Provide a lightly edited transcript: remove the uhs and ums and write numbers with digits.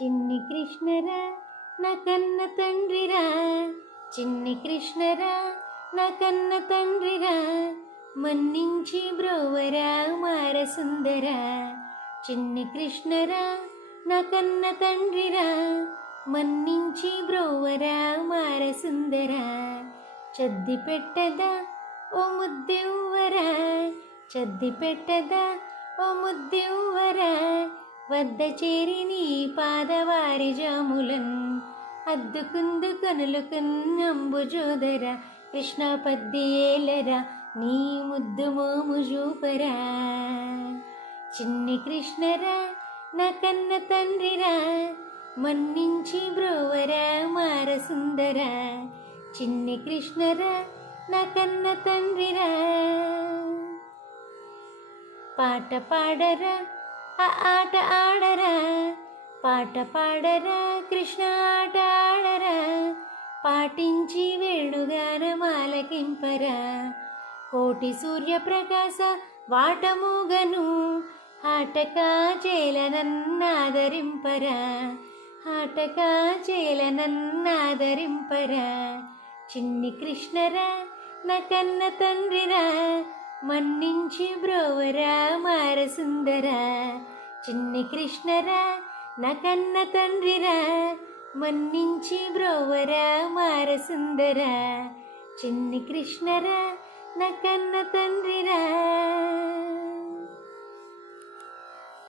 చిన్ని కృష్ణరా నా కన్న తండ్రిరా, చిన్ని కృష్ణరా నా కన్న తండ్రిరా, మన్నించి బ్రోవరా మార సుందరా. చిన్ని కృష్ణరా నా కన్న తండ్రిరా, మన్నించి బ్రోవరా మార సుందరా. చద్ది పెట్టదా ఓ ముద్దెవ్వరా, చద్ది పెట్టదా ఓ ముద్దెవ్వరా, వద్ద చేరి నీ పాదవారి జాములన్ అద్దుకుందు కనులు కన్నంబుజోదర. కృష్ణ పద్ది ఏలరా నీ ముద్దు మోము చూపరా. చిన్ని కృష్ణరా నా కన్న తండ్రిరా, మన్నించి బ్రోవరా మార సుందరా. చిన్ని కృష్ణరా నా కన్న తండ్రిరా. పాట పాడరా ఆ ఆట ఆడరా, పాట పాడరా కృష్ణ ఆట ఆడరా, పాటించి వేణుగానమాలకింపరా. కోటి సూర్యప్రకాశ వాటముగను, ఆటకా చేలనన్నాదరింపరా, ఆటకా చేలనన్నాదరింపరా. చిన్ని కృష్ణరా నా కన్న తండ్రిరా, మన్నించి బ్రోవరా మార సుందరా. చిన్ని కృష్ణరా నా కన్న తండ్రిరా, మన్నించి బ్రోవరా మార సుందరా. చిన్ని కృష్ణరా నా కన్న తండ్రిరా.